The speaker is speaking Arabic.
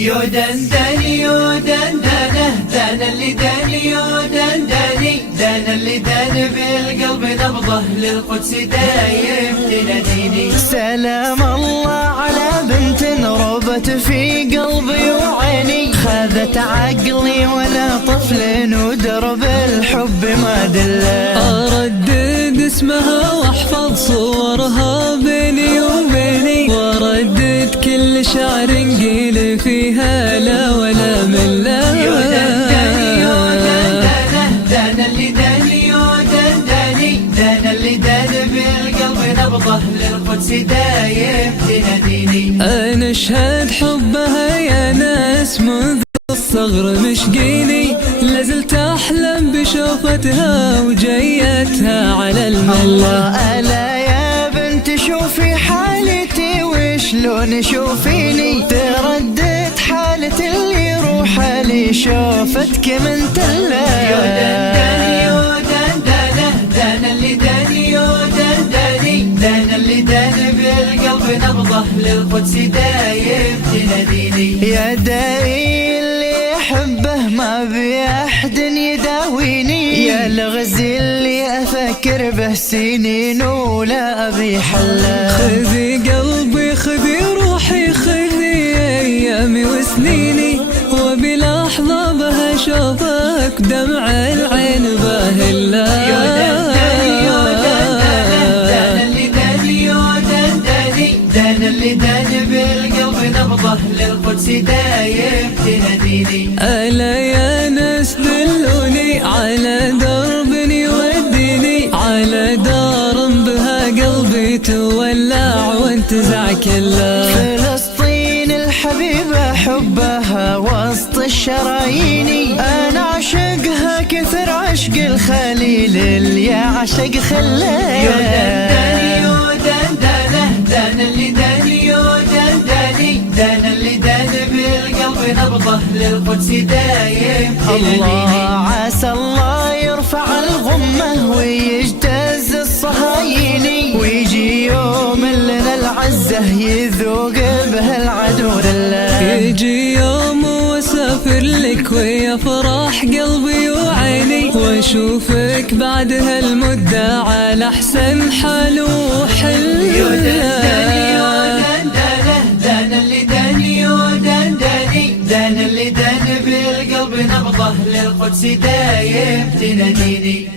يودندني يودندنه دان اللي داني يودندني دان اللي دان بالقلب نبضه للقدس دايم تناديني. سلام الله على بنت ربت في قلبي وعيني، خذت عقلي وانا طفل ودرب الحب ما دله. اردد اسمها واحفظ صورها بيني وبيني، واردد كل شعر قيل فيها لا ولا من لا. يودندني يودندنه دان اللي داني يودندني دان اللي دان بالقلب نبضه للقدس دايم تناديني. انا اشهد حبها يا ناس منذ الصغر مشقيني، لازلت احلم بشوفتها وجيتها على الملا. الله ألا يا بنت شوفي حالتي وشلون شوفيني، تردد حالة اللي روحه لي شوفتك من تلا. يودندني يودندنه دان اللي داني يودندني دان اللي دان بالقلب نبضه للقدس دايم تناديني. يا داعي اللي احبه ما بأحد يداويني، يا الغزي اللي افكر به سنين ولا ابي حله. خذي قلبي خذي روحي خذي ايامي وسنيني، وبلحظة بها شوفك دمع العين باهلا. يودندني يودندنه دان اللي داني يودندني دان اللي دان بالقلب نبضه للقدس دايم تناديني. ألا يا ناس دلوني على درب يوديني، على دار بها قلبي تولع وانتزع كله. فلسطين الحبيبة حبها وسط الشرايين، انا عشقها كثر عشق الخليل اللي يعشق خلاه. يودندني يودندنه دان اللي داني يودندني دان اللي دان بالقلب نبضه للقدس دايم تناديني. الله عسى الله يرفع الغمة ويجتاز الصهايني، ويجي يوم لنا العزة يذوق به العدو ذله. يجي يوم واسافر لك ويفرح قلبي وعيني، واشوفك بعد هالمدة على احسن حال وحل. يودندني يودندنه دان اللي داني يودندني دان اللي دان بالقلب نبضه للقدس دايم تناديني.